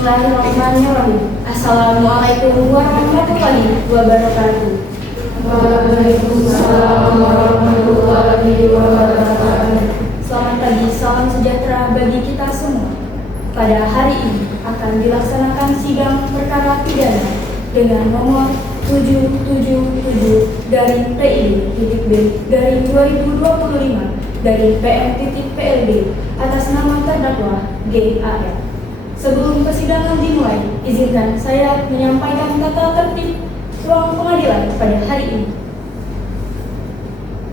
Bismillahirrahmanirrahim. Assalamualaikum warahmatullahi wabarakatuh. Waalaikumsalam warahmatullahi wabarakatuh. Selamat pagi, salam sejahtera bagi kita semua. Pada hari ini akan dilaksanakan sidang perkara pidana dengan nomor 777 dari PID.B dari 2025 dari PM.PLB atas nama terdakwa GAR. Sebelum persidangan dimulai, izinkan saya menyampaikan tata tertib ruang pengadilan pada hari ini.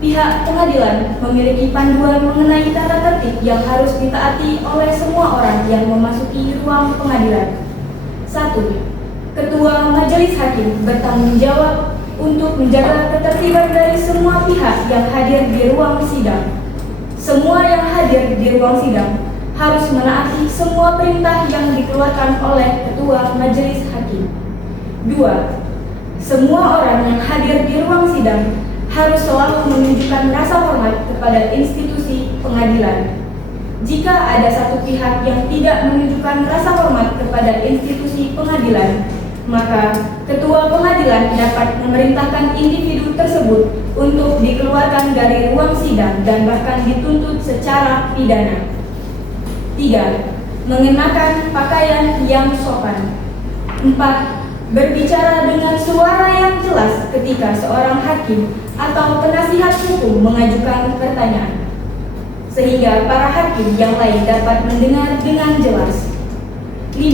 Pihak pengadilan memiliki panduan mengenai tata tertib yang harus ditaati oleh semua orang yang memasuki ruang pengadilan. 1. Ketua Majelis Hakim bertanggung jawab untuk menjaga ketertiban dari semua pihak yang hadir di ruang sidang. Semua yang hadir di ruang sidang harus menaati semua perintah yang dikeluarkan oleh Ketua Majelis Hakim. 2. Semua orang yang hadir di ruang sidang harus selalu menunjukkan rasa hormat kepada institusi pengadilan. Jika ada satu pihak yang tidak menunjukkan rasa hormat kepada institusi pengadilan, maka Ketua Pengadilan dapat memerintahkan individu tersebut untuk dikeluarkan dari ruang sidang dan bahkan dituntut secara pidana. 3. Mengenakan pakaian yang sopan. 4. Berbicara dengan suara yang jelas ketika seorang hakim atau penasihat hukum mengajukan pertanyaan, sehingga para hakim yang lain dapat mendengar dengan jelas. 5.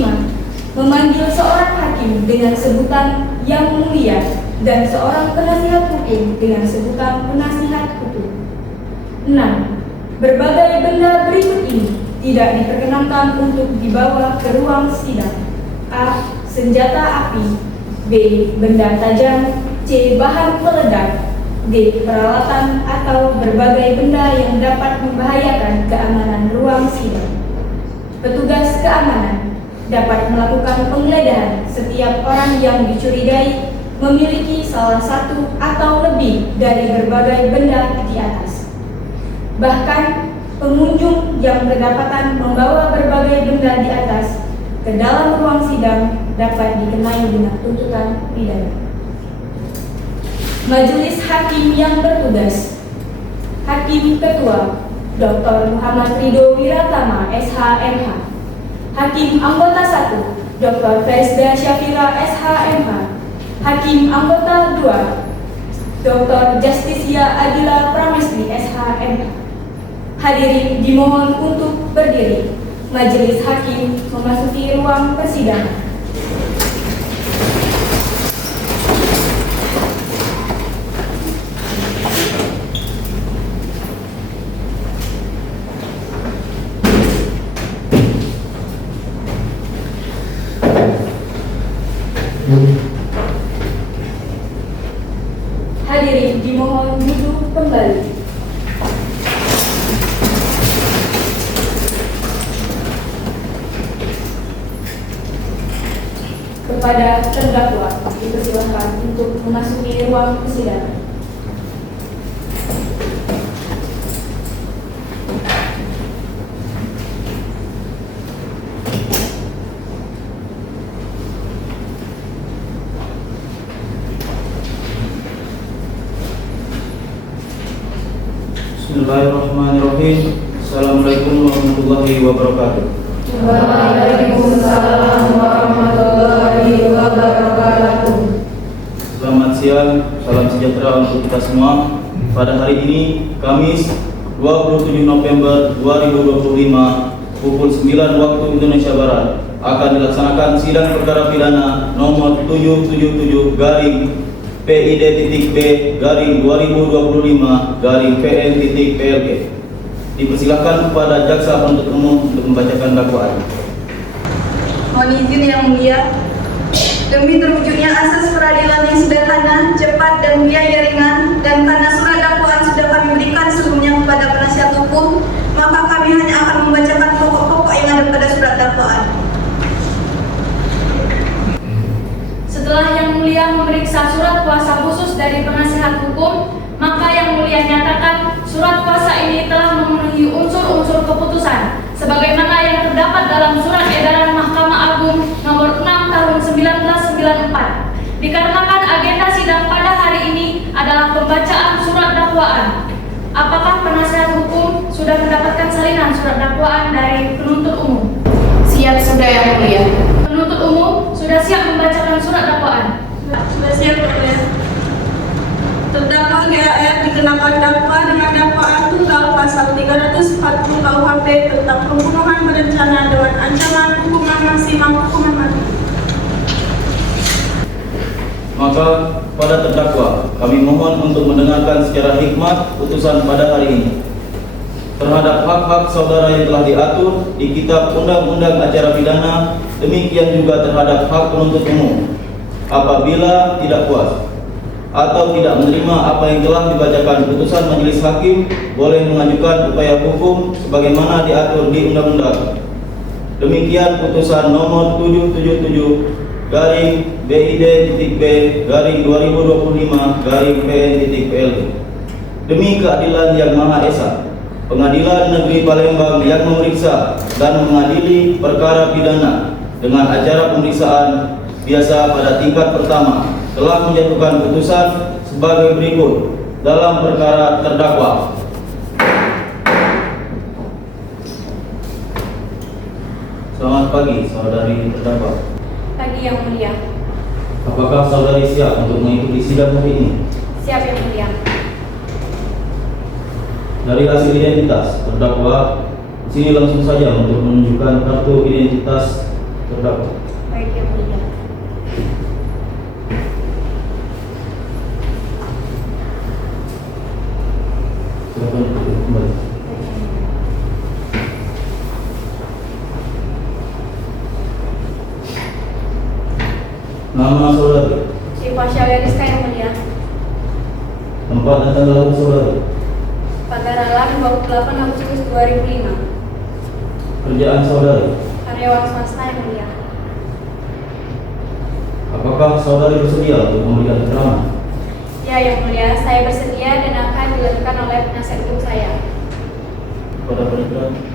Memanggil seorang hakim dengan sebutan yang mulia dan seorang penasihat hukum dengan sebutan penasihat hukum. 6. Berbagai benda berikut ini tidak diperkenankan untuk dibawa ke ruang sidang. A. Senjata api. B. Benda tajam. C. Bahan peledak. D. Peralatan atau berbagai benda yang dapat membahayakan keamanan ruang sidang. Petugas keamanan dapat melakukan penggeledahan setiap orang yang dicurigai memiliki salah satu atau lebih dari berbagai benda di atas. Bahkan pengunjung yang berdapatan membawa berbagai benda di atas ke dalam ruang sidang dapat dikenai dengan tuntutan pidana. Majelis Hakim yang bertugas. Hakim Ketua Dr. Muhammad Ridho Wiratama, SH.MH. Hakim Anggota 1 Dr. Faizda Syafira, SH.MH. Hakim Anggota 2 Dr. Justisia Adila Pramestri, SH.MH. Hadirin dimohon untuk berdiri. Majelis Hakim memasuki ruang persidangan. Hadirin dimohon duduk kembali. Kepada terdakwa dipersilakan untuk memasuki ruang persidangan. Bismillahirrahmanirrahim. Assalamualaikum warahmatullahi wabarakatuh. Waalaikumsalam warahmatullahi wabarakatuh. Selamat siang, salam sejahtera untuk kita semua. Pada hari ini, Kamis 27 November 2025 pukul 9 waktu Indonesia Barat akan dilaksanakan sidang perkara pidana nomor 777 garing PID.B garing 2025 garing PM.PLB. Dipersilakan kepada jaksa penuntut umum untuk membacakan dakwaan. Mohon izin yang mulia, demi terwujudnya asas peradilan yang sederhana, cepat dan biaya ringan, dan karena surat dakwaan sudah kami berikan sebelumnya kepada penasihat hukum, maka kami hanya akan membacakan pokok-pokok yang ada pada surat dakwaan. Setelah Yang Mulia memeriksa surat kuasa khusus dari penasihat hukum, maka Yang Mulia nyatakan surat kuasa ini telah memenuhi unsur-unsur keputusan sebagaimana yang terdapat dalam surat edaran Mahkamah Agung sudah mendapatkan salinan surat dakwaan dari penuntut umum. Siap sudah yang mulia. Penuntut umum sudah siap membacakan surat dakwaan. Sudah siap Yang Mulia. Terdakwa GAR dikenakan dakwa dengan dakwaan tunggal pasal 340 KUHP tentang pembunuhan berencana dengan ancaman hukuman maksimal hukuman mati. Maka pada terdakwa kami mohon untuk mendengarkan secara hikmat putusan pada hari ini terhadap hak-hak saudara yang telah diatur di Kitab Undang-Undang Acara Pidana, demikian juga terhadap hak penuntut umum. Apabila tidak puas atau tidak menerima apa yang telah dibacakan putusan majelis hakim, boleh mengajukan upaya hukum sebagaimana diatur di undang-undang. Demikian putusan nomor 777-BID.B/2025-PN.PL. Demi keadilan yang Maha Esa, Pengadilan Negeri Palembang yang memeriksa dan mengadili perkara pidana dengan acara pemeriksaan biasa pada tingkat pertama telah menjatuhkan putusan sebagai berikut dalam perkara terdakwa. Selamat pagi, saudari terdakwa. Pagi Yang Mulia. Apakah saudari siap untuk mengikuti sidang hari ini? Siap Yang Mulia. Dari hasil identitas terdakwa, sini langsung saja untuk menunjukkan kartu identitas terdakwa. Baik Yang Mulia. Silakan kembali. Nama saudari, Syifa Syaweriska Yang Mulia. tempat dan tanggal lahir saudari, Pagaralan 28 Agustus 2005. kerjaan saudari. Karyawan swasta Yang Mulia. Apakah saudari bersedia untuk memberikan keterangan? Ya Yang Mulia, saya bersedia dan akan dilakukan oleh penasihat hukum saya. Pada pernikahan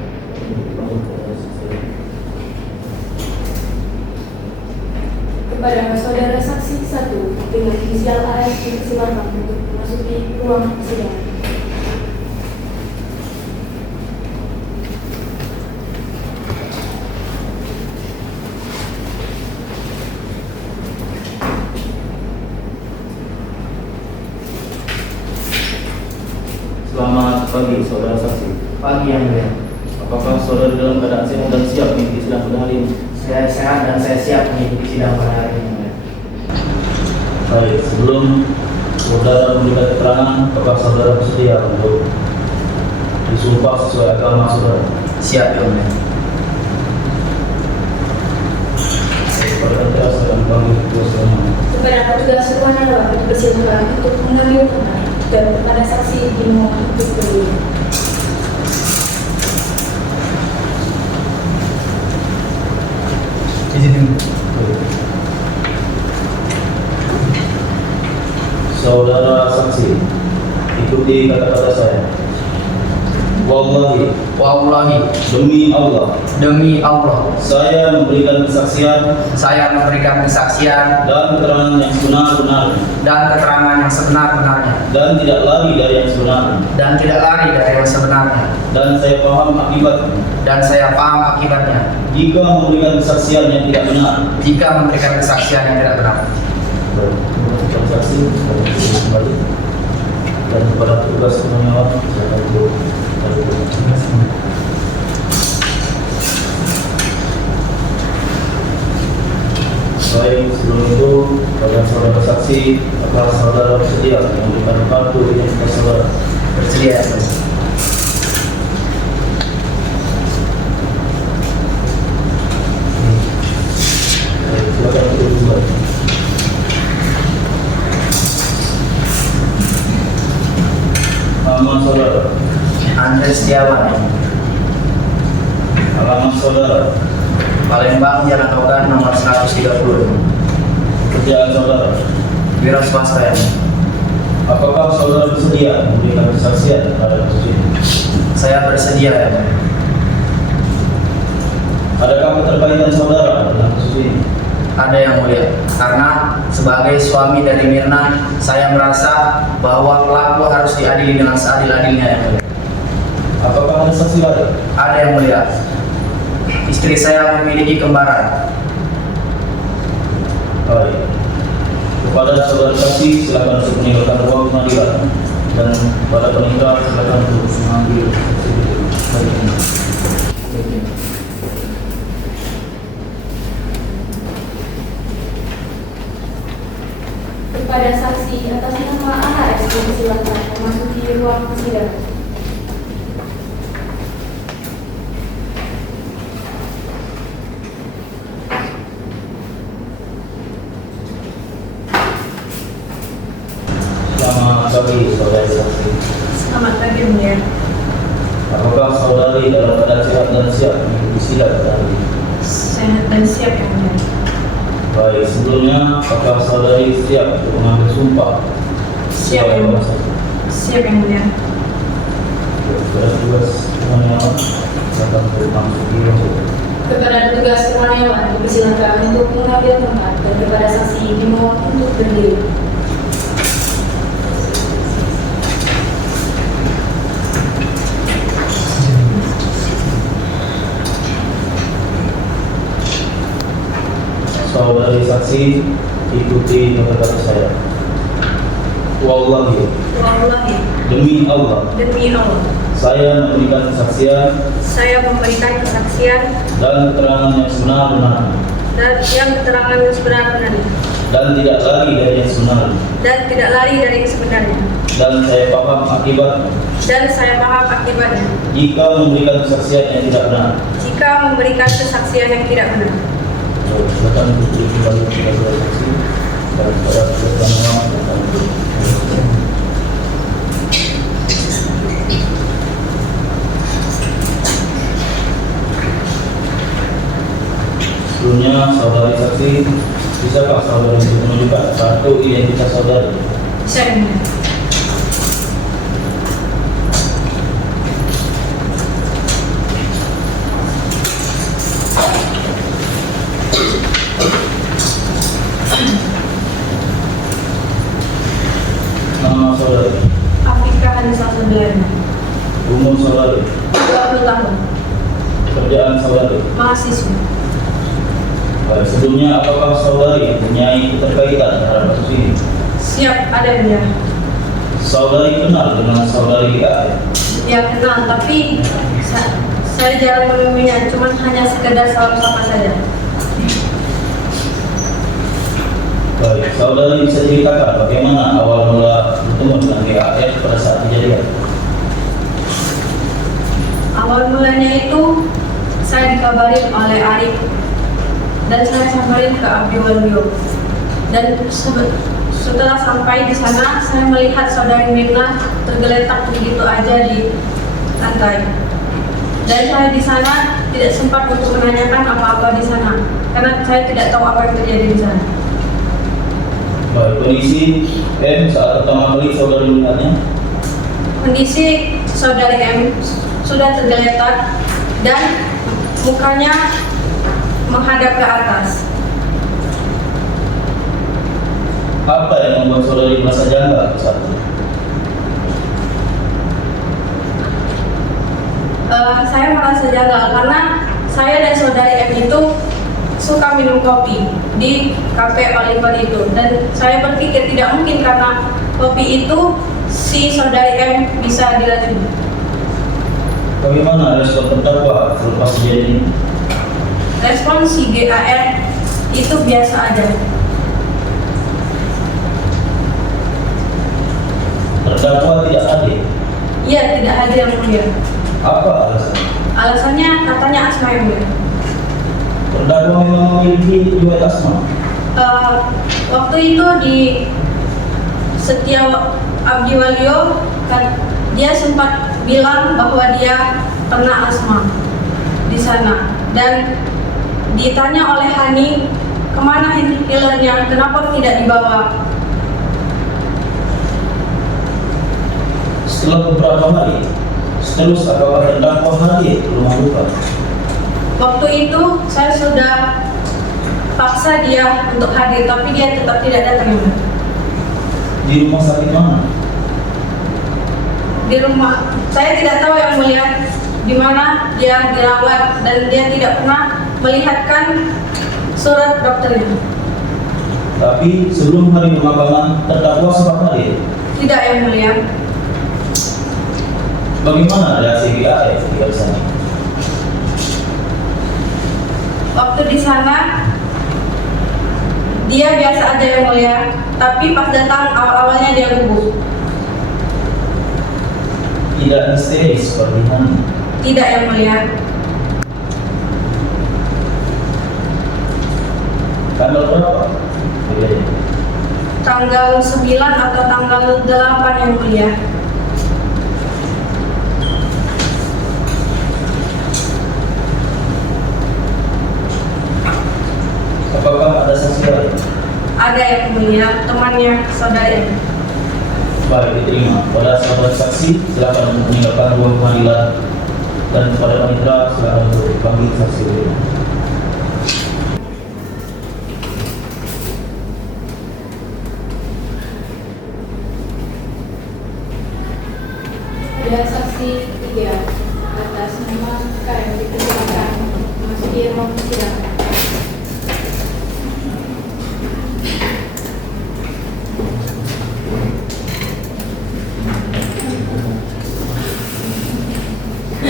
Kepada saudara saksi 1 dengan inisial AS dipersilakan untuk memasuki ruang persidangan. Selamat pagi, saudara saksi. Pagi Yang Mulia. Apakah saudara dalam keadaan sehat dan siap mengikuti sidang pada hari ini? Saya sehat dan saya siap mengikuti sidang pada hari ini. Yang Mulia. Baik, sebelum saudara memberikan keterangan, apakah saudara bersedia untuk disumpah sesuai agama saudara? Siap Yang Mulia. Pada acara sedang panggil ketua semuanya. Kepada petugas ruangan dipersilakan untuk mengambil tempat dan kepada saksi dimohon untuk berdiri. Izin. Saudara saksi, ikuti kata-kata saya. Wallahi, demi Allah, saya memberikan kesaksian dan keterangan yang sebenar-benarnya dan tidak lari dari yang sebenarnya dan saya paham akibatnya jika memberikan kesaksian yang tidak benar. Saksi kembali dan kepada tugas penyelam silakan untuk baik, sebelum itu pada saudara saksi, apakah saudara bersedia memberikan kartu identitas saudara? Bersedia. Baik, silakan untuk kembali. Nama saudara, Andres Setiawan. alamat saudara, Palembang, Jalan Ogan nomor 130. kerjaan saudara. Wira swasta ya. Apakah saudara bersedia memberikan kesaksian pada kasus ini? Saya bersedia ya. Adakah keterkaitan saudara dalam kasus ini? Ada Yang Mulia, karena sebagai suami dari Mirna, saya merasa bahwa pelaku harus diadili dengan seadil-adilnya Yang Mulia. Apakah ada saksi lain? Ada yang mulia. Istri saya memiliki kembaran. Baik. Kepada saudara saksi silakan untuk meninggalkan ruang pengadilan dan pada penikah silakan untuk mengambil Kepada saksi atas nama AHS silakan memasuki ruang persidangan. Selamat pagi saudari saksi. Selamat pagi, Mulia. Apakah saudari dalam keadaan sehat dan siap mengikuti sidang hari ini? Sehat dan siap, Yang Mulia. Baik, sebelumnya apakah saudari siap untuk mengambil sumpah? Siap, Yang Mulia. Siap, Yang Mulia. Kepada tugas Kurniawan silakan untuk memasuki ruang. Kepada tugas Kurniawan dipersilakan untuk mengambil tempat dan kepada saksi dimohon untuk berdiri. Saudari saksi ikuti kata-kata saya. Wallahi, Wallahi, demi Allah, demi Allah, saya memberikan kesaksian saya memberikan kesaksian dan keterangan yang sebenar-benarnya dan yang keterangan yang sebenar-benarnya dan tidak lari dari yang sebenarnya, dan tidak lari dari yang sebenarnya, dan saya paham akibatnya dan saya paham akibatnya jika memberikan kesaksian yang tidak benar. jika memberikan kesaksian yang tidak benar. Silakan beri kembali kepada saudara saksi dan kepada saudara sebelumnya saudari saksi, bisakah saudari untuk menunjukkan kartu identitas saudari? Bisa, Yang Mulia. Nama saudari, Afika Hanisa Sudarna, umur saudari, 20 tahun, pekerjaan saudari. mahasiswa. Baik, sebelumnya apakah saudari mempunyai keterkaitan terhadap kasus ini? Siap, ada, Yang Mulia. Saudari kenal dengan saudari A? Ya, kenal, tapi saya jarang menemuinya, cuman hanya sekedar salam-salam saja. Baik, saudari bisa ceritakan bagaimana awal mula bertemu dengan GAF pada saat kejadian? Awal mulanya itu saya dikabari oleh Arif dan saya samperin ke Abdi Waluyo. Dan setelah sampai di sana, saya melihat saudari Mirna tergeletak begitu aja di lantai. Dan saya di sana tidak sempat untuk menanyakan apa-apa di sana karena saya tidak tahu apa yang terjadi di sana. Baik, kondisi M saat pertama kali saudari melihatnya? Kondisi saudari M sudah tergeletak dan mukanya menghadap ke atas. Apa yang membuat saudari merasa janggal saat itu? Saya merasa janggal karena saya dan saudari M itu suka minum kopi di kafe Oliver itu, dan saya berpikir tidak mungkin karena kopi itu si saudari M bisa diracuni. Bagaimana respon terdakwa selepas kejadian ini? Respon si GAR itu biasa aja. Terdakwa tidak hadir. Iya, tidak hadir yang mulia. Apa alasan? Alasannya katanya asma yang mulia. Terdakwa memang memiliki riwayat asma. Waktu itu di Setia Abdi Waluyo kan dia sempat bilang bahwa dia pernah asma di sana, dan ditanya oleh Hani kemana inhalernya, kenapa tidak dibawa. Setelah beberapa hari, seterusnya apakah terdakwa hadir ke rumah duka? Waktu itu saya sudah paksa dia untuk hadir, tapi dia tetap tidak datang. Di rumah sakit mana? di rumah. Saya tidak tahu yang mulia di mana dia dirawat dan dia tidak pernah melihatkan surat dokter ini. Tapi sebelum hari pemakaman terdakwa sempat hadir. Tidak yang mulia. Bagaimana reaksi GAR di sana? Waktu di sana dia biasa aja yang mulia, tapi pas datang awal-awalnya dia gugup. Tidak histeris seperti Hani. Tidak yang mulia. Tanggal berapa? Tanggal 9 atau tanggal 8 yang mulia. Apakah ada saksi lain? Ada yang mulia, temannya saudara M. Baik, diterima. Pada sahabat saksi, silakan untuk meninggalkan ruang pengadilan, dan kepada panitera silakan untuk dipanggil saksi lain. Ada saksi 3 atas nama KM dipersilakan memasuki ruang persidangan.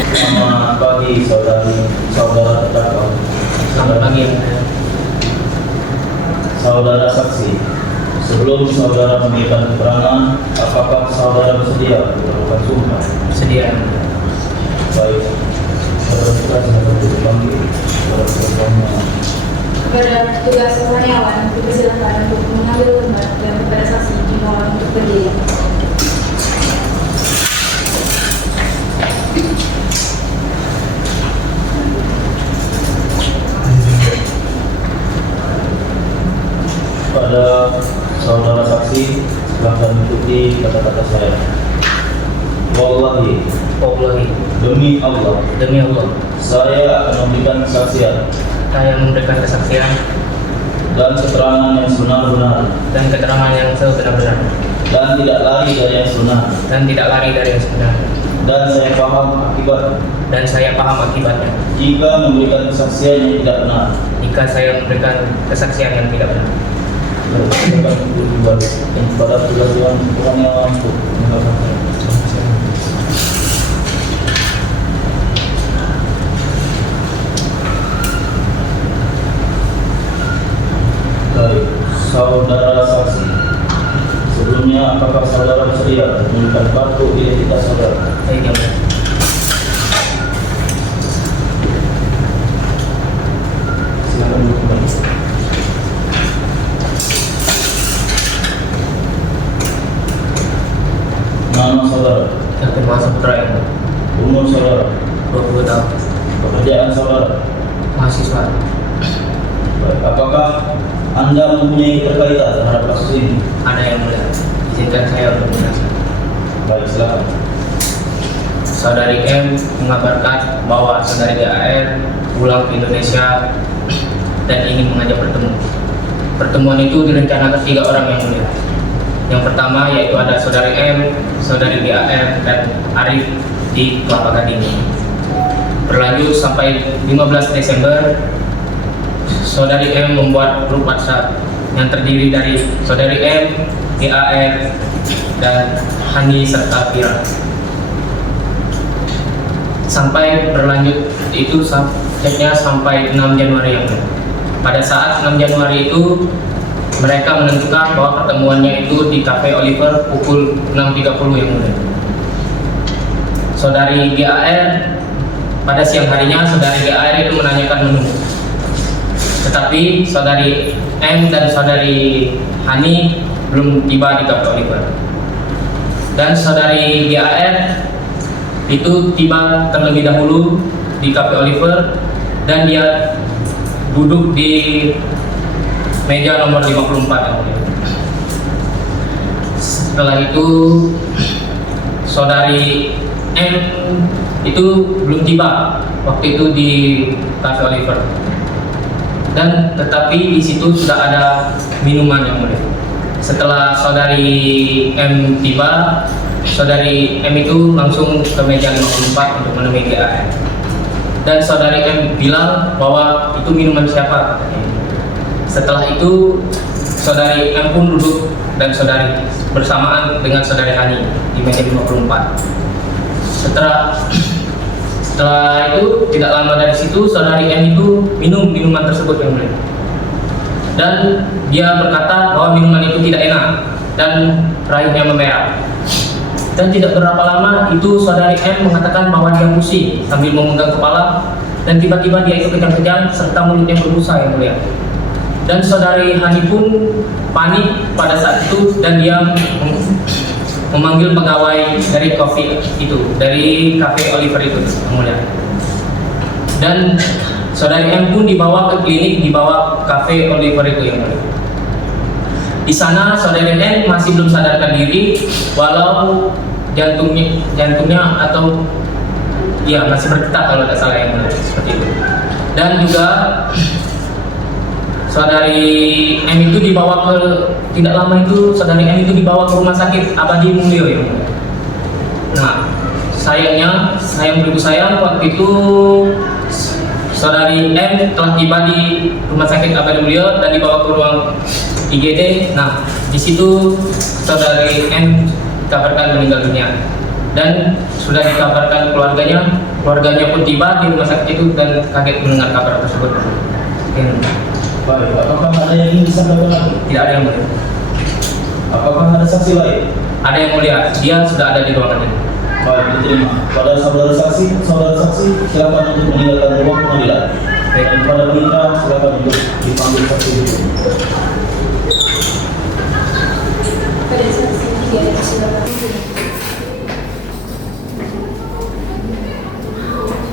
Selamat pagi saudara terdakwa. Selamat pagi. Saudara saksi, sebelum saudara memberikan keterangan, apakah saudara bersedia untuk melakukan sumpah? Sedia. Baik, saudara silakan untuk dipanggil. Kepada petugas karyawan dipersilakan untuk mengambil lembar dan kepada saksi dimohon untuk berdiri. Pada saudara saksi, silakan mengikuti kata-kata saya. Wallahi, demi Allah, saya akan memberikan kesaksian Saya memberikan kesaksian dan keterangan yang sebenar-benar dan keterangan yang sebenar-benar dan tidak lari dari yang sebenar, dan tidak lari dari yang sebenarnya, dan saya paham akibatnya dan saya paham akibatnya jika memberikan kesaksian yang tidak benar. jika saya memberikan kesaksian yang tidak benar. Silakan untuk dibalik dan kepada petugas Tuhan yang mampu mengamalkan. Baik, saudara saksi. Sebelumnya, apakah saudara bersedia menunjukkan kartu identitas saudara? Saya jawab. Silakan duduk kembali. Nama saudara, Yang termasuk terakhir umur saudara, 20 tahun, pekerjaan saudara. mahasiswa. Baik, apakah Anda mempunyai keterkaitan terhadap kasus ini? Ada yang mulia, izinkan saya untuk menjelaskan. Baik, silakan. Saudari M mengabarkan bahwa saudari GAR pulang ke Indonesia dan ingin mengajak bertemu. Pertemuan itu direncanakan 3 orang yang mulia. Yang pertama yaitu ada saudari M, saudari GAR, dan Arif di Kelapa Gading. Berlanjut sampai 15 Desember, saudari M membuat grup WhatsApp yang terdiri dari saudari M, GAR, dan Hani serta Fira. Sampai berlanjut itu chatnya sampai 6 Januari yang lalu. Pada saat 6 Januari itu mereka menentukan bahwa pertemuannya itu di Cafe Oliver pukul 6.30 yang mulia. Saudari GAR pada siang harinya saudari GAR itu menanyakan menu. Tetapi saudari M dan saudari Hani belum tiba di Cafe Oliver. Dan saudari GAR itu tiba terlebih dahulu di Cafe Oliver dan dia duduk di meja nomor 54 yang mulia. Setelah itu saudari M itu belum tiba waktu itu di Cafe Oliver, dan tetapi di situ sudah ada minuman yang mulia. Setelah saudari M tiba, saudari M itu langsung ke meja 54 untuk menemui GAR. Dan saudari M bilang bahwa itu minuman siapa. Setelah itu saudari M pun duduk dan saudari bersamaan dengan saudari Hani di meja 54. Setelah itu tidak lama dari situ saudari M itu minum minuman tersebut yang mulia. Dan dia berkata bahwa minuman itu tidak enak dan raihnya memerah. Dan tidak berapa lama itu saudari M mengatakan bahwa dia pusing sambil memegang kepala dan tiba-tiba dia itu kejang-kejang serta mulutnya berbusa yang mulia. Dan saudari Hani pun panik pada saat itu dan dia memanggil pegawai dari dari kafe Oliver itu yang mulia. Dan saudari M pun dibawa ke klinik, dibawa kafe Oliver itu yang mulia. Di sana saudari M masih belum sadarkan diri, walau jantungnya atau ya masih berdetak kalau tidak salah yang mulia, seperti itu. Dan juga saudari M itu dibawa tidak lama itu saudari M itu dibawa ke rumah sakit Abadi Mulyo yang mulia. Nah, sayang beribu sayang waktu itu saudari M telah tiba di rumah sakit Abadi Mulyo dan dibawa ke ruang IGD. Nah, di situ saudari M dikabarkan meninggal dunia dan sudah dikabarkan keluarganya pun tiba di rumah sakit itu dan kaget mendengar kabar tersebut. Baik, apakah ada yang ingin disampaikan lagi? Tidak ada yang mulia. Apakah ada saksi lain? Ada yang mulia, dia sudah ada di ruangan ini. Baik, diterima. Pada saudara saksi, silakan untuk meninggalkan ruang pengadilan. Dan pada berita, silakan untuk dipanggil saksi dulu. Pada saksi dia silakan.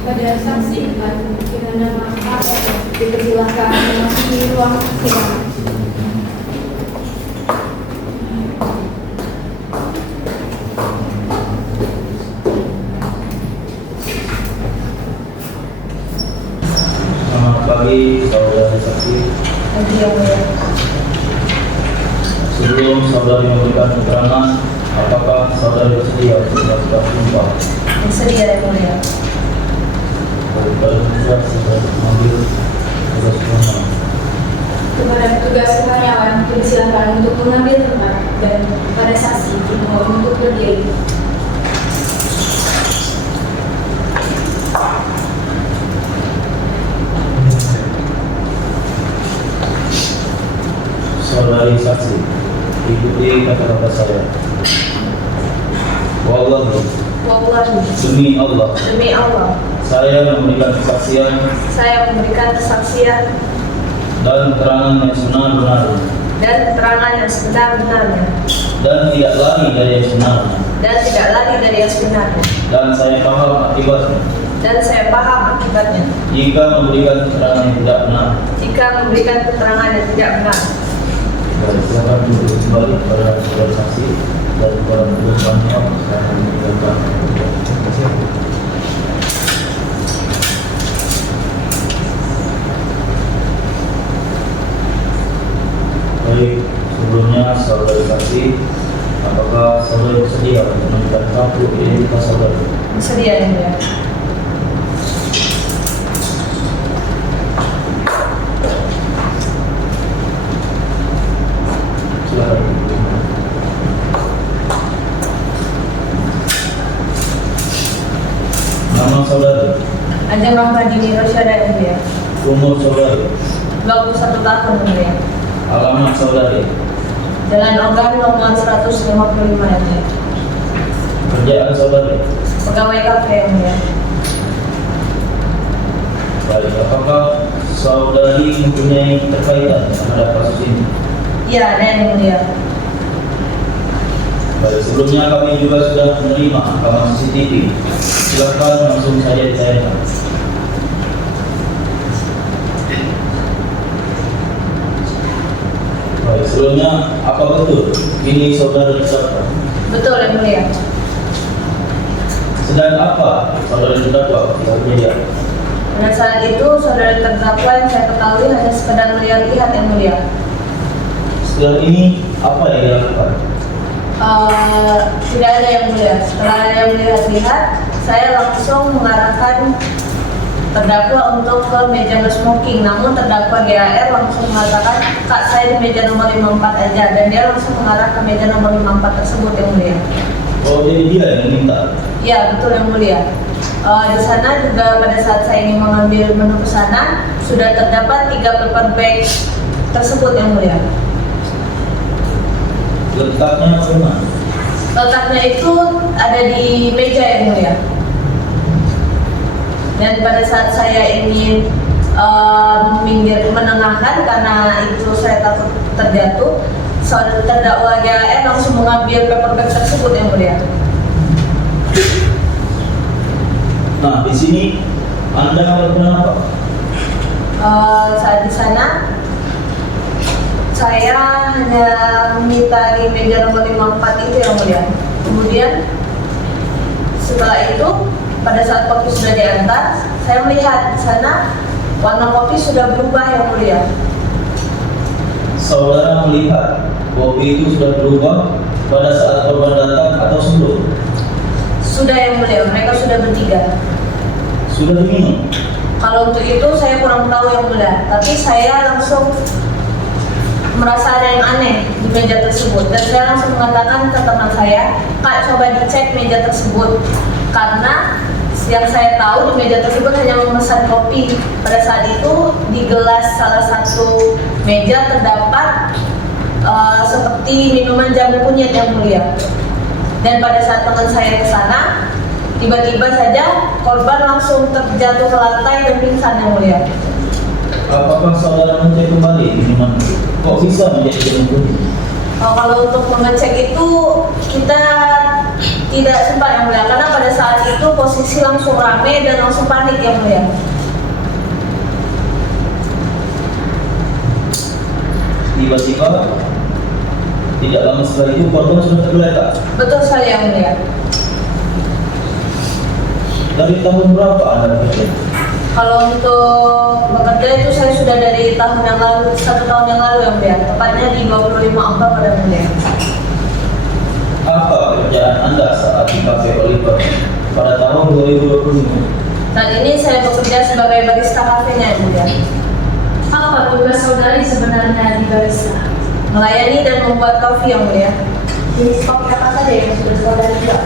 Pada saksi dengan nama dipersilakan memasuki ruang sidang. Selamat pagi, saudara saksi. Pagi yang mulia. Sebelum saudari memberikan keterangan, apakah saudari bersedia untuk melakukan sumpah? Bersedia yang mulia. Pada sudah mengambil tugas pengawalan. Kepada petugas pengawalan dipersilakan untuk mengambil tempat dan pada saksi dimohon untuk berdiri. Saudari saksi, ikuti kata-kata saya. Wallahi, demi Allah, saya memberikan kesaksian dan keterangan yang sebenar-benarnya dan tidak lari dari yang sebenarnya dan saya paham akibatnya jika memberikan keterangan yang tidak benar. Baik, silakan duduk kembali kepada saudara saksi dan kepada petugas panitia silakan meninggalkan. Baik, sebelumnya saudara saksi, apakah saudara bersedia untuk memberikan kartu identitas saudara? Bersedia yang mulia. Silakan. Nama saudara, Ajeng Rahmadini Rosyada yang mulia. umur saudara, 21 tahun yang mulia. alamat saudari, Jalan Ogan nomor 155 yang mulia. kerjaan saudari. Pegawai kafe yang mulia. Baik, apakah saudari mempunyai keterkaitan terhadap kasus ini? Iya, ada yang mulia. Baik, sebelumnya kami juga sudah menerima rekaman CCTV. Silakan langsung saja ditayangkan. Baik, sebelumnya apa betul ini saudara terdakwa? Betul yang mulia. Sedang apa saudara terdakwa di media? Pada saat itu saudara terdakwa yang saya ketahui hanya sekedar melihat yang mulia. Setelah ini apa yang dilakukan? Tidak ada yang mulia. Setelah ada yang melihat-lihat, saya langsung mengarahkan terdakwa untuk ke meja no smoking. Namun terdakwa GAR langsung mengatakan, Kak, saya di meja nomor 54 aja, dan dia langsung mengarah ke meja nomor 54 tersebut yang mulia. Oh, jadi dia yang minta? Ya, betul yang mulia. Di sana juga pada saat saya ingin mengambil menu pesanan, sudah terdapat 3 paper bag tersebut yang mulia. Letaknya bagaimana? Letaknya itu ada di meja yang mulia. Dan pada saat saya ingin minggir menengahkan karena itu saya takut terjatuh, terdakwa GAR langsung mengambil paper bag tersebut yang mulia. Nah, di sini Anda melakukan apa? Saat di sana saya hanya meminta di meja nomor 54 itu yang mulia. Kemudian setelah itu pada saat kopi sudah diantar, saya melihat di sana warna kopi sudah berubah yang mulia. Saudara melihat kopi itu sudah berubah pada saat korban datang atau sebelum? Sudah yang mulia, mereka sudah bertiga. Sudah diminum? Kalau untuk itu saya kurang tahu yang mulia, tapi saya langsung merasa ada yang aneh di meja tersebut, dan saya langsung mengatakan ke teman saya, Kak, coba dicek meja tersebut, karena yang saya tahu di meja tersebut hanya memesan kopi. Pada saat itu di gelas salah satu meja terdapat seperti minuman jamu kunyit yang mulia. Dan pada saat teman saya ke sana, tiba-tiba saja korban langsung terjatuh ke lantai dan pingsan yang mulia. Apakah saudara mengecek kembali minuman itu? Kok bisa menjadi jamu kunyit? Kalau untuk mengecek itu kita tidak sempat yang mulia, karena pada saat itu posisi langsung rame dan langsung panik yang mulia. Tiba-tiba tidak lama setelah itu korban sudah tergeletak. Betul sekali yang mulia. Dari tahun berapa Anda bekerja? Kalau untuk bekerja itu saya sudah dari tahun yang lalu, 1 tahun yang lalu yang mulia, tepatnya di 25 Oktober pada mulia. Apa pekerjaan Anda saat di Cafe Oliver pada tahun 2020? Saat ini saya bekerja sebagai barista kafenya yang mulia. Apa tugas saudari sebenarnya di barista? Melayani dan membuat kopi yang mulia. Jenis kopi apa saja yang sudah saudari buat?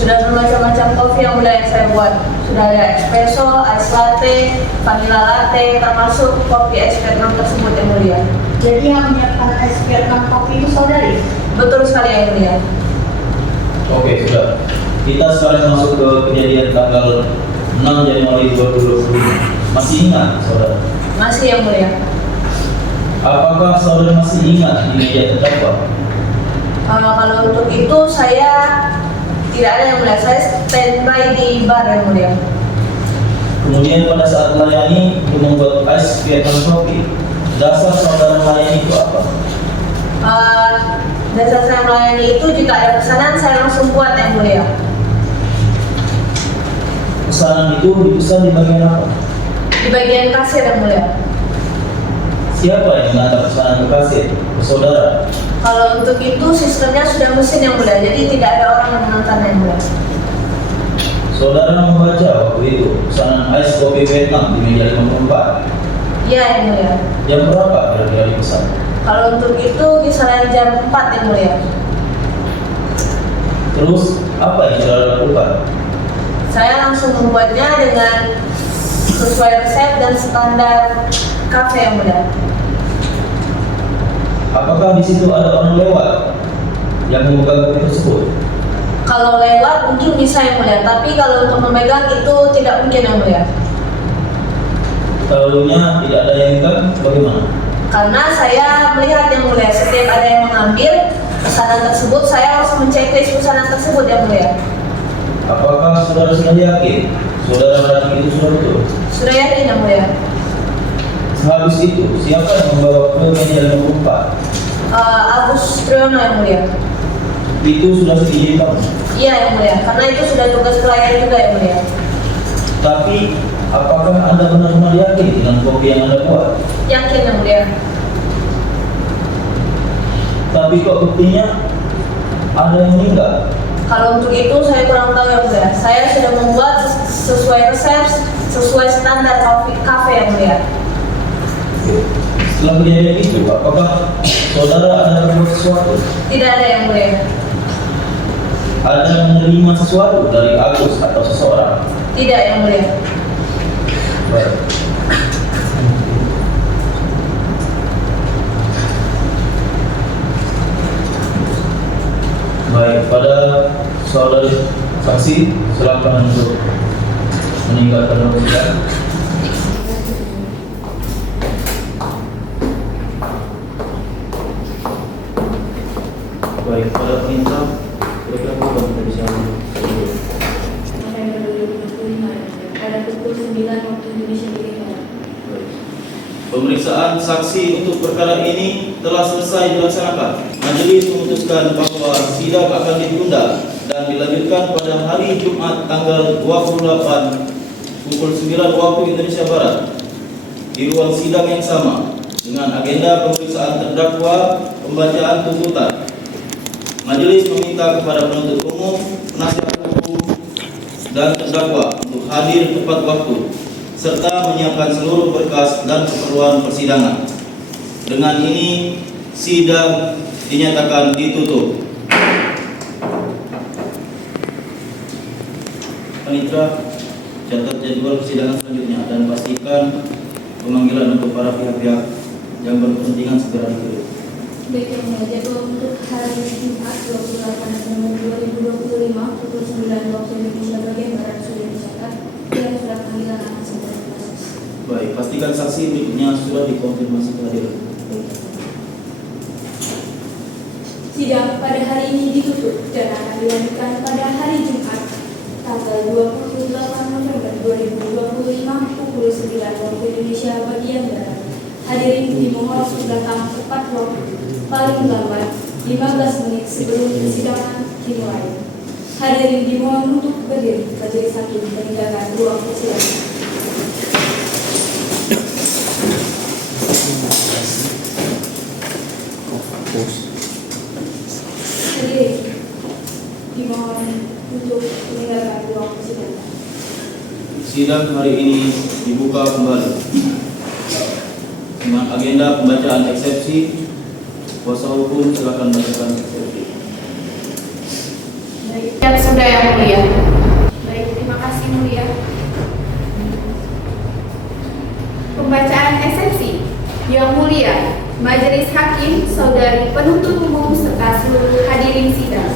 Sudah bermacam-macam kopi yang mulia yang saya buat. Sudah ada espresso, ice latte, vanilla latte, termasuk kopi es Vietnam tersebut yang mulia. Jadi yang menyiapkan es Vietnam kopi itu saudari? Betul sekali yang mulia. Oke, sudah. Kita sekarang masuk ke kejadian tanggal 6 Januari 2020. Masih ingat, saudara? Masih yang mulia. Apakah saudara masih ingat di meja terdakwa? Kalau untuk itu saya tidak ada yang mulia. Saya standby di bar yang mulia. Kemudian pada saat melayani untuk membuat ice Vietnam kopi, dasar saudara melayani itu apa? Dasar saya melayani itu jika ada pesanan saya langsung buat yang mulia. Pesanan itu dipesan di bagian apa? Di bagian kasir yang mulia. Siapa yang mengantar pesanan ke kasir? Ke saudara? Kalau untuk itu sistemnya sudah mesin yang mulia, jadi tidak ada orang yang menonton yang mulia. Saudara membaca waktu itu pesanan ice kopi Vietnam di meja 54. Iya yang mulia. Jam berapa kira-kira dipesan? Kalau untuk itu kisaran jam 4 yang mulia. Terus apa yang saudara lakukan? Saya langsung membuatnya dengan sesuai resep dan standar kafe yang mulia. Apakah di situ ada orang lewat yang memegang kopi tersebut? Kalau lewat mungkin bisa yang mulia, tapi kalau untuk memegang itu tidak mungkin yang mulia. Kalaunya tidak ada yang memegang, bagaimana? Karena saya melihat yang mulia, setiap ada yang mengambil pesanan tersebut, saya harus menceklis pesanan tersebut yang mulia. Apakah saudara sudah yakin saudara berani itu sudah betul? Sudah yakin yang mulia. Sehabis itu, siapa yang membawa ke meja 54? Agus Triyono yang mulia. Itu sudah seizin kamu. Iya yang mulia, karena itu sudah tugas pelayan juga yang mulia. Tapi, apakah Anda benar-benar yakin dengan kopi yang Anda buat? Yakin yang mulia. Tapi kok buktinya ada yang meninggal? Kalau untuk itu saya kurang tahu yang mulia. Saya sudah membuat sesuai resep, sesuai standar kafe yang mulia. Setelah kejadian itu, apakah saudara ada berbuat sesuatu? Tidak ada yang mulia. Ada menerima sesuatu dari Agus atau seseorang? Tidak yang mulia. Baik. Baik, pada saudari saksi, silakan untuk meninggalkan ruangan. Baik, pada perintah, kira-kira apa kita bisa November 2025 pada pukul 9 waktu Indonesia Bagian. Pemeriksaan saksi untuk perkara ini telah selesai dilaksanakan. Majelis memutuskan bahwa sidang akan ditunda dan dilanjutkan pada hari Jumat tanggal 28 pukul 9 waktu Indonesia Barat di ruang sidang yang sama dengan agenda pemeriksaan terdakwa, pembacaan tuntutan. Majelis meminta kepada penuntut umum, penasihat hukum, dan terdakwa untuk hadir tepat waktu serta menyiapkan seluruh berkas dan keperluan persidangan. Dengan ini, sidang dinyatakan ditutup. Panitera, catat jadwal persidangan selanjutnya dan pastikan pemanggilan untuk para pihak-pihak yang berkepentingan segera ditutup. Baik yang mulia, jadwal untuk hari Jumat 28 November 2025 pukul 9 waktu Indonesia Bagian Barat sudah dicatat dan surat panggilan akan segera diproses. Baik, pastikan saksi berikutnya sudah dikonfirmasi kehadiran. Sidang pada hari ini ditutup dan akan dilanjutkan pada hari Jumat tanggal 28 November 2025 pukul 9 waktu Indonesia Bagian Barat. Hadirin dimohon untuk datang tepat waktu, paling lambat 15 menit sebelum persidangan dimulai. Hadirin dimohon untuk berdiri, majelis hakim meninggalkan ruang persidangan. Hadirin dimohon untuk meninggalkan ruang persidangan. Sidang hari ini dibuka kembali dengan agenda pembacaan eksepsi. Kuasa hukum silakan bacakan eksepsi. Baik, Siap sudah yang mulia. baik, terima kasih mulia. Pembacaan eksepsi. Yang mulia, Majelis Hakim, Saudari Penuntut Umum serta seluruh hadirin sidang.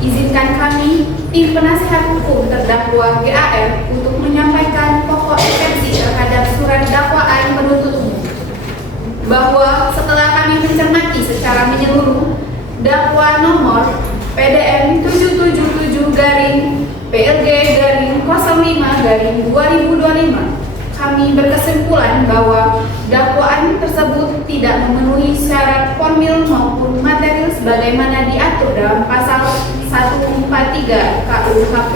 Izinkan kami, tim penasihat hukum terdakwa GAR, untuk menyampaikan pokok eksepsi terhadap surat dakwaan penuntut umum. Bahwa setelah kami mencermati secara menyeluruh dakwa nomor PDM 777-PLG-05-2025, kami berkesimpulan bahwa dakwaan tersebut tidak memenuhi syarat formil maupun material sebagaimana diatur dalam pasal 143 KUHP.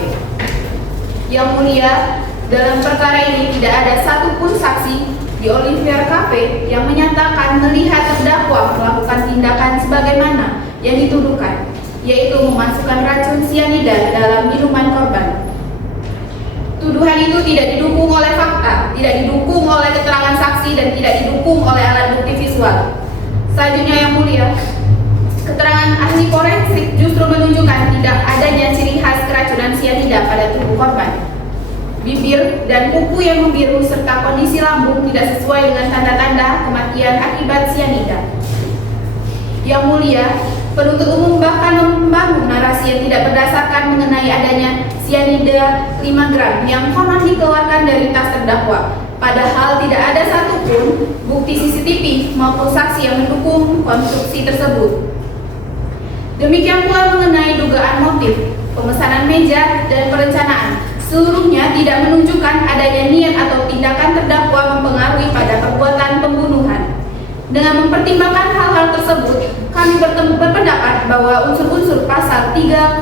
Yang mulia, dalam perkara ini tidak ada satupun saksi di Olivier Cafe yang menyatakan melihat terdakwa melakukan tindakan sebagaimana yang dituduhkan, yaitu memasukkan racun sianida dalam minuman korban. Tuduhan itu tidak didukung oleh fakta, tidak didukung oleh keterangan saksi, dan tidak didukung oleh alat bukti visual. Selanjutnya yang mulia, keterangan ahli forensik justru menunjukkan tidak adanya ciri khas keracunan sianida pada tubuh korban. Bibir dan kuku yang membiru serta kondisi lambung tidak sesuai dengan tanda-tanda kematian akibat sianida. Yang mulia, penuntut umum bahkan membangun narasi yang tidak berdasarkan mengenai adanya sianida 5 gram yang konon dikeluarkan dari tas terdakwa, padahal tidak ada satupun bukti CCTV maupun saksi yang mendukung konstruksi tersebut. Demikian pula mengenai dugaan motif, pemesanan meja, dan perencanaan. Seluruhnya tidak menunjukkan adanya niat atau tindakan terdakwa mempengaruhi pada perbuatan pembunuhan. Dengan mempertimbangkan hal-hal tersebut, kami berpendapat bahwa unsur-unsur pasal 340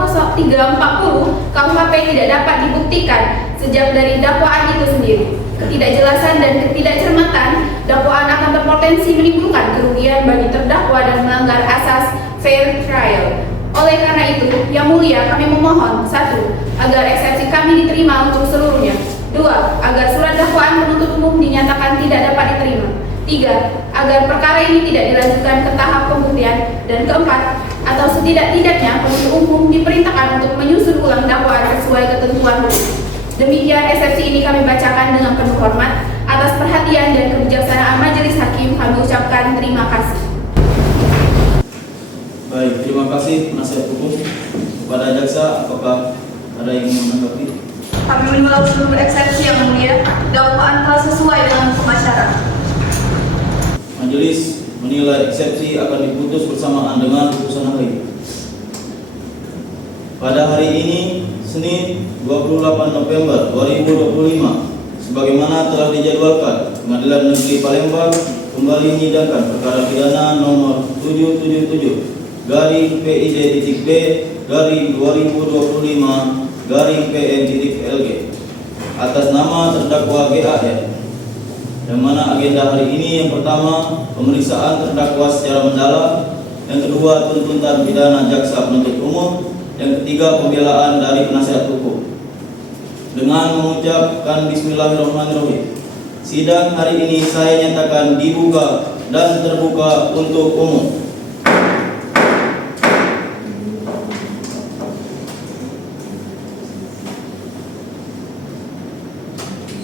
KUHP tidak dapat dibuktikan sejak dari dakwaan itu sendiri. Ketidakjelasan dan ketidakcermatan dakwaan akan berpotensi menimbulkan kerugian bagi terdakwa dan melanggar asas fair trial. Oleh karena itu, Yang Mulia, kami memohon 1. Agar eksepsi kami diterima untuk seluruhnya. 2. Agar surat dakwaan penuntut umum dinyatakan tidak dapat diterima. 3. Agar perkara ini tidak dilanjutkan ke tahap pembuktian. Dan 4. Atau setidak-tidaknya penuntut umum diperintahkan untuk menyusun ulang dakwaan sesuai ketentuan hukum. Demikian eksepsi ini kami bacakan dengan penuh hormat. Atas perhatian dan kebijaksanaan majelis hakim kami ucapkan terima kasih. Baik, terima kasih penasihat hukum. Kepada jaksa, apakah ada yang ingin menanggapi? Kami menolak seluruh eksepsi Yang Mulia. Dakwaan telah sesuai dengan hukum acara. Majelis menilai eksepsi akan diputus bersamaan dengan putusan hari. Pada hari ini, Senin 28 November 2025, sebagaimana telah dijadwalkan, Pengadilan Negeri Palembang kembali menyidangkan perkara pidana nomor 777-PID-B/2025-PN-LG atas nama terdakwa GAR, yang mana agenda hari ini yang pertama pemeriksaan terdakwa secara mendalam, yang kedua tuntutan pidana jaksa penuntut umum, yang ketiga pembelaan dari penasihat hukum. Dengan mengucapkan Bismillahirrahmanirrahim, sidang hari ini saya nyatakan dibuka dan terbuka untuk umum.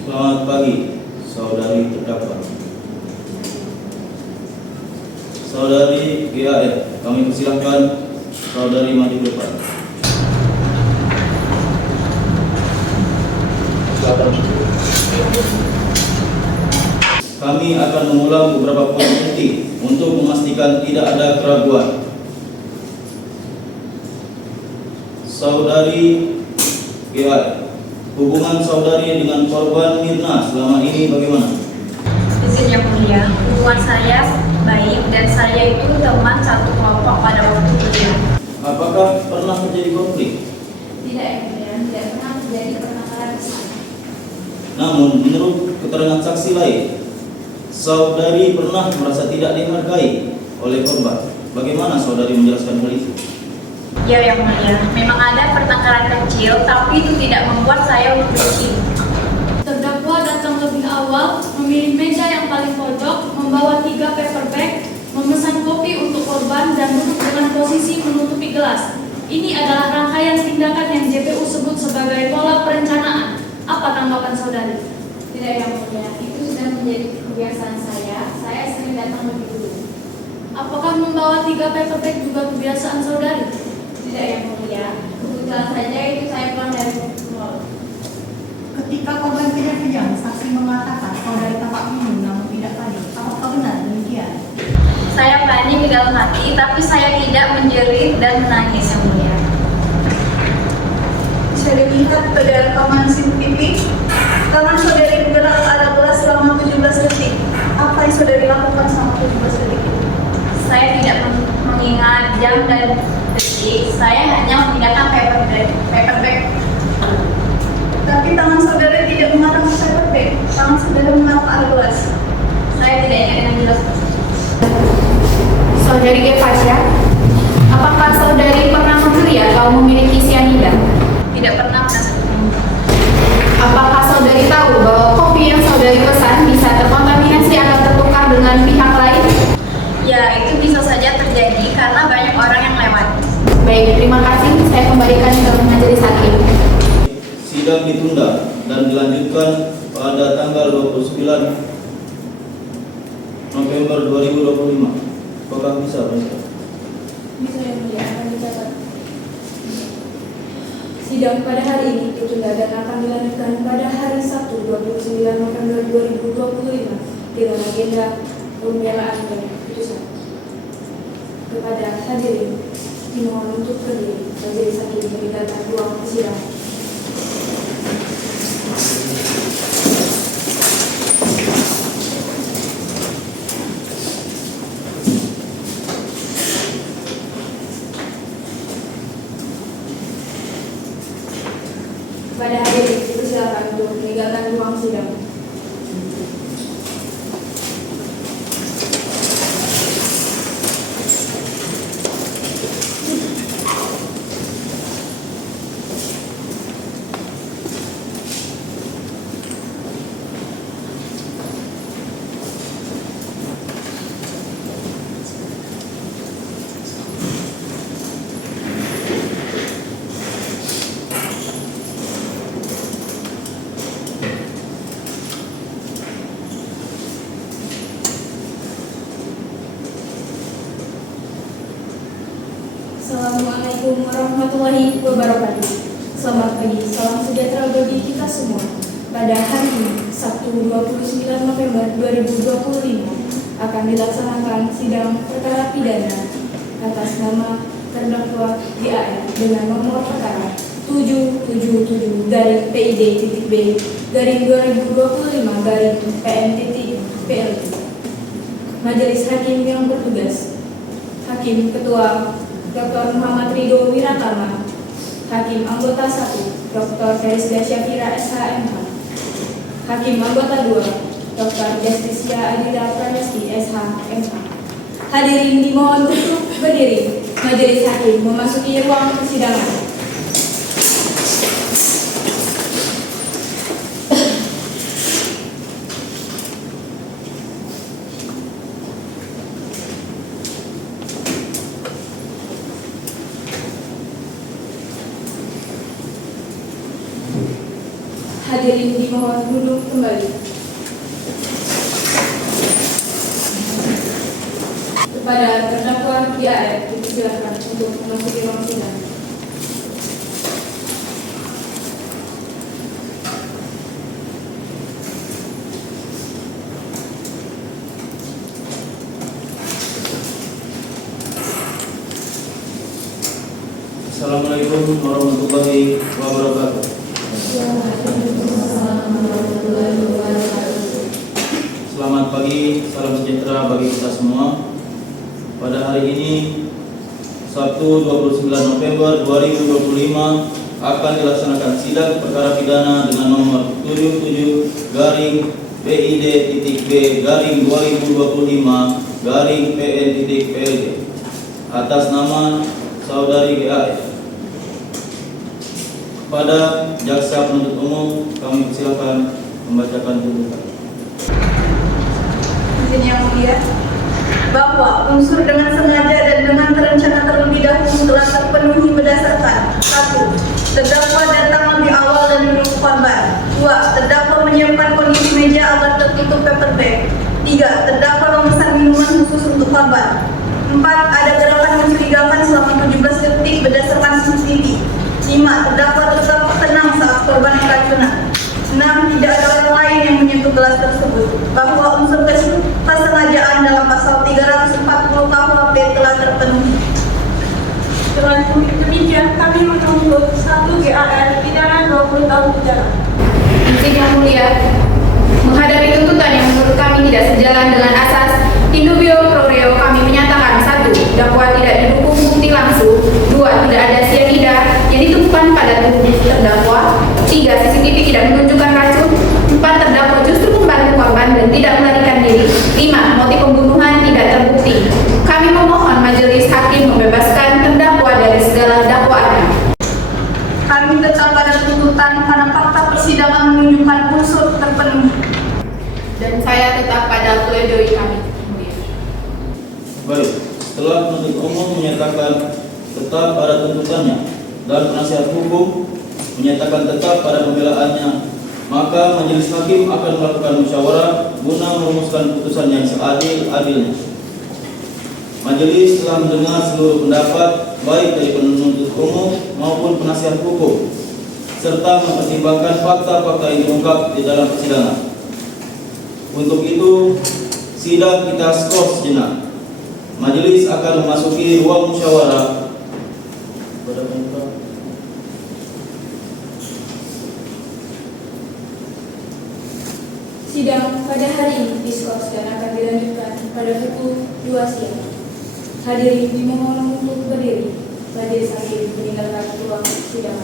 Selamat pagi, saudari terdakwa. Saudari GAR, kami persilahkan saudari maju ke depan. Kami akan mengulang beberapa poin penting untuk memastikan tidak ada keraguan. Saudari GAR, hubungan saudari dengan korban Mirna selama ini bagaimana? Izin Yang Mulia, hubungan saya baik dan saya itu teman satu kelompok pada waktu kuliah. Apakah pernah terjadi konflik? Tidak Yang Mulia, tidak pernah terjadi pertengkaran besar. Namun menurut keterangan saksi lain, saudari pernah merasa tidak dihargai oleh korban. Bagaimana saudari menjelaskan hal itu? Ya Yang Mulia, memang ada pertengkaran kecil, tapi itu tidak membuat saya benci. Terdakwa datang lebih awal, memilih meja yang paling pojok, membawa 3 paper bag, memesan kopi untuk korban dan duduk dengan posisi menutupi gelas. Ini adalah rangkaian tindakan yang JPU sebut sebagai pola perencanaan. Apa tanggapan saudari? Tidak Yang Mulia, itu sudah menjadi kebiasaan saya sering datang lebih dulu. Apakah membawa 3 paper bag juga kebiasaan saudari? Tidak Yang Mulia, kebetulan saja itu saya pulang dari mall. Ketika korban kejang-kejang, saksi mengatakan saudari tampak minum namun tidak panik. Apakah benar demikian? Saya panik di dalam hati, tapi saya tidak menjerit dan menangis Yang Mulia. Bisa dilihat pada rekaman CCTV, tangan saudari bergerak ke arah gelas selama 17 detik. Apa yang saudari lakukan selama 17 detik itu? Saya tidak mengingat jam dan detik, saya hanya memindahkan paper bag. Tapi tangan saudari tidak mengarah ke paper bag, tangan saudari mengarah ke arah gelas. Saya tidak ingat dengan jelas. Saudari Gefasya, apakah saudari pernah membeli atau memiliki cyanida? Tidak pernah penasihat hukum. Apakah saudari tahu bahwa kopi yang saudari pesan bisa terkontaminasi atau tertukar dengan pihak lain? Ya, itu bisa saja terjadi karena banyak orang yang lewat. Baik, terima kasih. Saya kembalikan ke majelis hakim. Sidang ditunda dan dilanjutkan pada tanggal 29 November 2025. Apakah bisa, Pak? Bisa Yang Mulia, akan dicatat. Sidang pada hari ini ditunda dan akan dilanjutkan pada hari Sabtu 29 November 2025 dengan agenda pembelaan dan putusan. Kepada hadirin, dimohon untuk berdiri. Majelis hakim meninggalkan ruang persidangan. Kepada hadirin, dipersilakan untuk meninggalkan ruang sidang. Assalamualaikum warahmatullahi wabarakatuh. Selamat pagi, salam sejahtera bagi kita semua. Pada hari ini, Sabtu 29 November 2025, akan dilaksanakan sidang perkara pidana atas nama terdakwa GAR dengan nomor perkara 777-PID-B-2025-PN-PN. Majelis Hakim yang bertugas: Hakim Ketua Dr. Muhammad Ridho Wiratama, Hakim Anggota 1 Dr. Ferisda Syafira SHMH, Hakim Anggota 2 Dr. Justisia Adira Pranesti SHMH. Hadirin dimohon untuk berdiri. Majelis Hakim memasuki ruang persidangan. Hadirin dimohon duduk kembali. Kepada terdakwa GAR dipersilakan untuk memasuki ruang sidang. Assalamualaikum warahmatullahi wabarakatuh. Selamat pagi, salam sejahtera bagi kita semua. Pada hari ini, Sabtu 29 November 2025, akan dilaksanakan sidang perkara pidana dengan nomor 77-PID-B-2025-PN-PN atas nama saudari GAR. Pada jaksa penuntut umum, kami persilakan membacakan tuntutan. Izin yang mulia, bahwa unsur dengan sengaja dan dengan terencana terlebih dahulu telah terpenuhi berdasarkan: 1. Terdakwa datang lebih awal dan menunggu korban. 2. Terdakwa menyiapkan kondisi meja agar tertutup paper bag. 3. Terdakwa memesan minuman khusus untuk korban. 4. Ada gerakan mencurigakan selama 17 detik berdasarkan CCTV. 5. Terdakwa tetap tenang saat korban keracunan. 6. Tidak ada orang lain yang menyentuh gelas tersebut. Bahwa unsur kesengajaan dalam pasal 340 KUHP telah terpenuhi. Dengan demikian, kami menuntut 1 GAR pidana 20 tahun penjara. Izin yang mulia, menghadapi tuntutan yang menurut kami tidak sejalan dengan asas indubio pro reo, kami menyatakan: 1. Dakwa tidak didukung bukti langsung. 2. Tidak ada sianida yang ditemukan pada tubuh terdakwa. 3. CCTV tidak menunjukkan racun. 4. Terdakwa justru membantu korban dan tidak melarikan diri. 5. Motif pembunuhan tidak terbukti. Kami memohon majelis hakim membebaskan terdakwa dari segala dakwaannya. Kami tetap pada tuntutan karena fakta persidangan menunjukkan unsur terpenuhi. Dan saya tetap pada pledoi kami. Baik, setelah penuntut umum menyatakan tetap pada tuntutannya dan penasihat hukum menyatakan tetap pada pembelaannya, maka majelis hakim akan melakukan musyawarah guna merumuskan putusan yang seadil-adilnya. Majelis telah mendengar seluruh pendapat baik dari penuntut umum maupun penasihat hukum, serta mempertimbangkan fakta-fakta yang diungkap di dalam persidangan. Untuk itu, sidang kita skor sejenak. Majelis akan memasuki ruang musyawarah. Sidang pada hari ini diskors dan akan dilanjutkan pada pukul 2 siang. Hadirin dimohon untuk berdiri. Majelis hakim meninggalkan ruang sidang.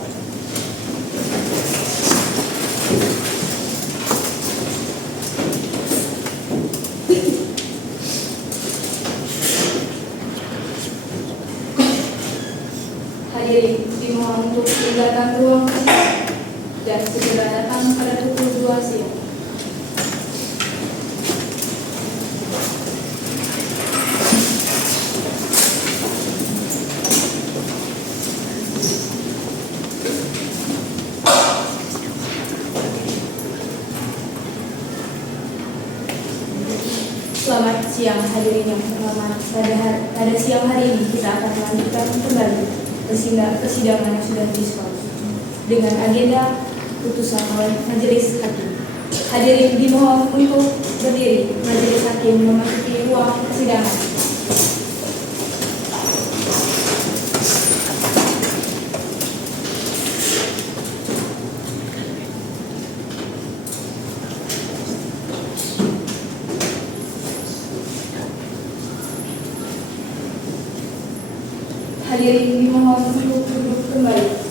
Hadirin dimohon untuk meninggalkan ruang sidang dan segera datang pada pukul 2 siang. Selamat siang hadirin yang terhormat. Pada siang hari ini kita akan melanjutkan kembali persidangan yang sudah diskors dengan agenda putusan oleh majelis hakim. Hadirin dimohon untuk berdiri. Majelis hakim memasuki ruang persidangan. Hadirin dimohon untuk duduk kembali.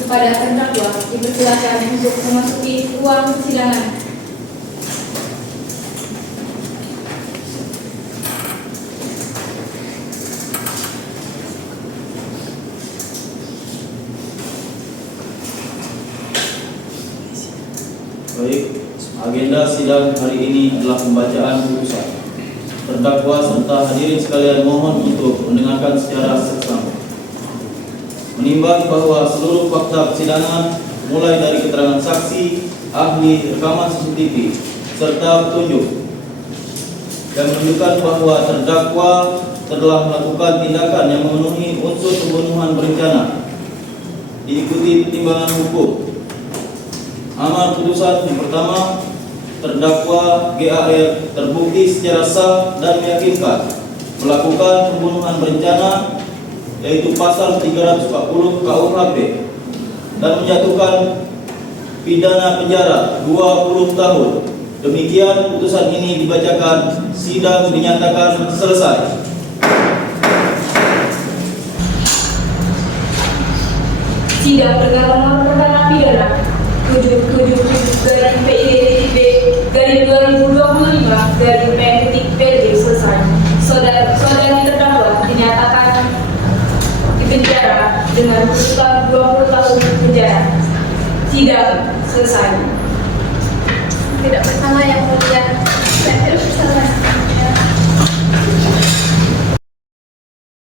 Kepada terdakwa dipersilakan untuk memasuki ruang persidangan. Baik, agenda sidang hari ini adalah pembacaan putusan. Terdakwa serta hadirin sekalian mohon untuk mendengarkan secara seksama. Menimbang bahwa seluruh fakta persidangan mulai dari keterangan saksi, ahli, rekaman CCTV, serta petunjuk yang menunjukkan bahwa terdakwa telah melakukan tindakan yang memenuhi unsur pembunuhan berencana diikuti pertimbangan hukum. Amal putusan yang pertama, terdakwa GAR terbukti secara sah dan meyakinkan melakukan pembunuhan berencana yaitu pasal 340 KUHP dan menjatuhkan pidana penjara 20 tahun. Demikian putusan ini dibacakan, sidang dinyatakan selesai. Sidang dengan nomor perkara pidana 777/PIDD/2025/PN-PJ selesai. Saudari terdakwa dinyatakan dipenjara dengan tuntutan 20 tahun penjara. Sidang selesai. Tidak bersalah yang mulia. Saya tidak bersalah.